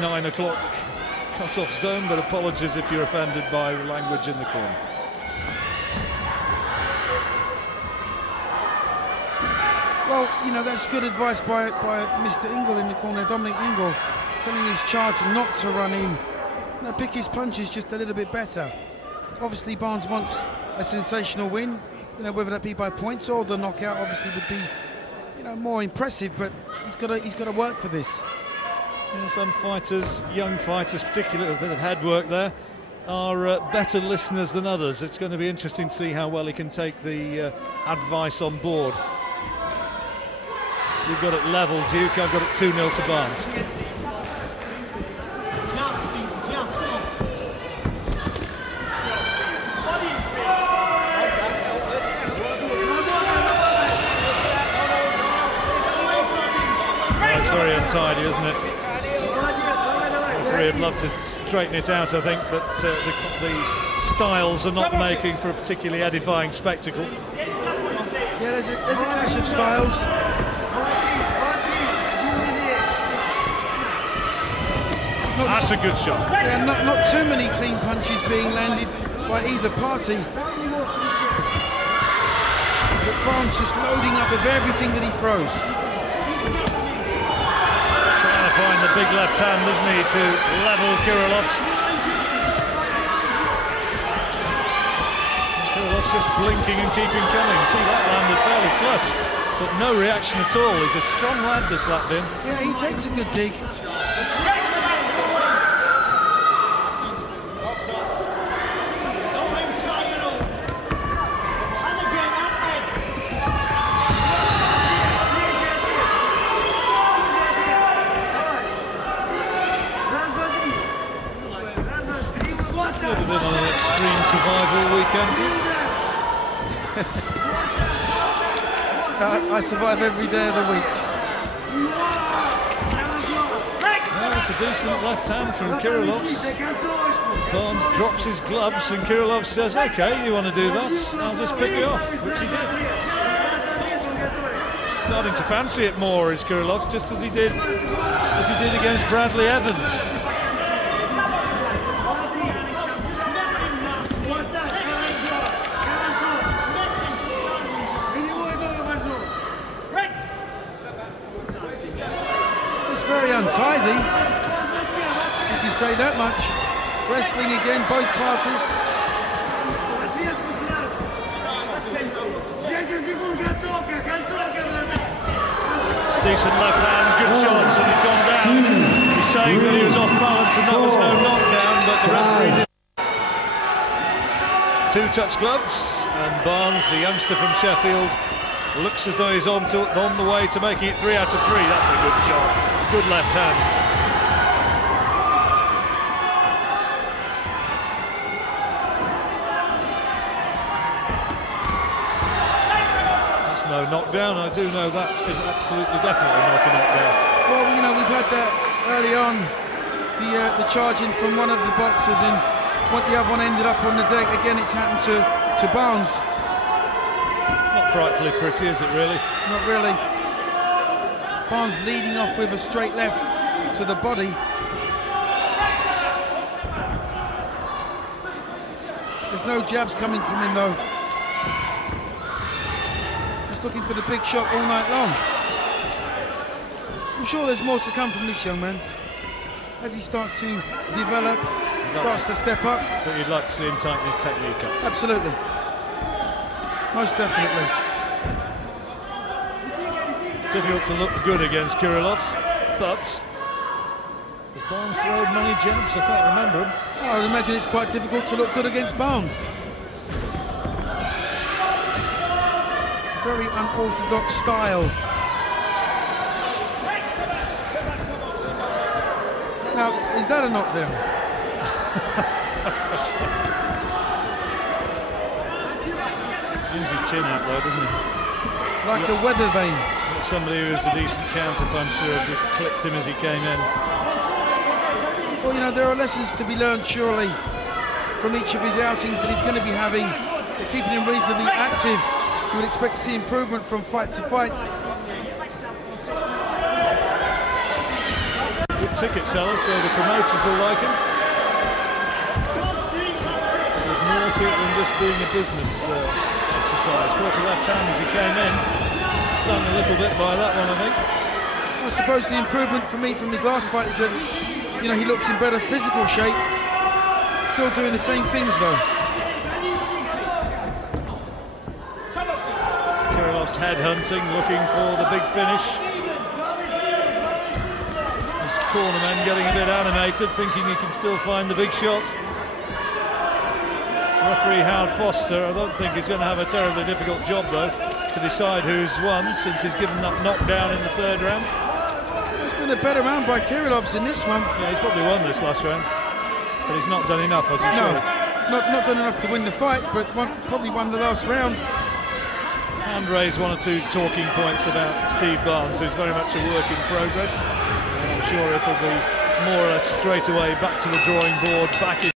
9 o'clock cut-off zone, but apologies if you're offended by the language in the corner. Well, you know, that's good advice by Mr. Ingle in the corner, Dominic Ingle, telling his charge not to run in. You know, pick his punches just a little bit better. Obviously, Barnes wants a sensational win. You know, whether that be by points or the knockout, obviously would be, you know, more impressive. But he's got to work for this. You know, some fighters, young fighters, particularly a bit of head work there, are better listeners than others. It's going to be interesting to see how well he can take the advice on board. You've got it level, Duke. I've got it 2-0 to Barnes. It's very untidy, isn't it? The referee would love to straighten it out, I think, but the styles are not making for a particularly edifying spectacle. Yeah, there's a clash of styles. That's a good shot. Yeah, not too many clean punches being landed by either party. But Barnes just loading up with everything that he throws. Trying to find the big left hand, isn't he, to level Kirillovs. Kirillovs just blinking and keeping coming. See, that landed fairly flush, but no reaction at all. He's a strong lad, this Latvian. Yeah, he takes a good dig. On an extreme survival weekend. I survive every day of the week. Well, it's a decent left hand from Kirillovs. Barnes drops his gloves and Kirillovs says, "Okay, you want to do that? I'll just pick you off," which he did. Starting to fancy it more is Kirillovs, just as he did against Bradley Evans. Very untidy, if you say that much. Wrestling again, both parties. Decent left hand, good shots, and he's gone down. He's saying that he was off balance and that was no knockdown, but the referee did. 2-touch gloves, and Barnes, the youngster from Sheffield, looks as though he's on the way to making it 3 out of 3. That's a good shot. Good left hand. That's no knockdown. I do know that is absolutely definitely not a knockdown. Well, you know, we've had that early on, the charging from one of the boxers, and what the other one ended up on the deck. Again, it's happened to Barnes. Not frightfully pretty, is it really? Not really. Barnes leading off with a straight left to the body. There's no jabs coming from him though. Just looking for the big shot all night long. I'm sure there's more to come from this young man. As he starts to develop, starts to step up. But you'd like to see him tighten his technique up. Absolutely. Most definitely. Difficult to look good against Kirillovs, but has Barnes thrown many jabs? I can't remember him. I would imagine it's quite difficult to look good against Barnes. Very unorthodox style. Now, is that a knockdown? Use his chin out though, doesn't he? Like a weather vane. Somebody who was a decent counter puncher just clipped him as he came in. Well, you know, there are lessons to be learned surely from each of his outings that he's going to be having. They're keeping him reasonably active. You would expect to see improvement from fight to fight. Good ticket sellers, so the promoters will like him. There's more to it than just being a business exercise. Caught a left hand as he came in. Stung a little bit by that one, I think. I suppose the improvement for me from his last fight is that, you know, he looks in better physical shape. Still doing the same things though. Kirillovs headhunting, looking for the big finish. His cornerman getting a bit animated, thinking he can still find the big shot. Referee Howard Foster, I don't think he's going to have a terribly difficult job though to decide who's won, since he's given that knockdown in the third round. It's been a better round by Kirillovs in this one. Yeah, he's probably won this last round, but he's not done enough, has he? No, not done enough to win the fight, but probably won the last round. And raised one or two talking points about Steve Barnes, who's very much a work in progress. And I'm sure it'll be more or less straight away back to the drawing board, back in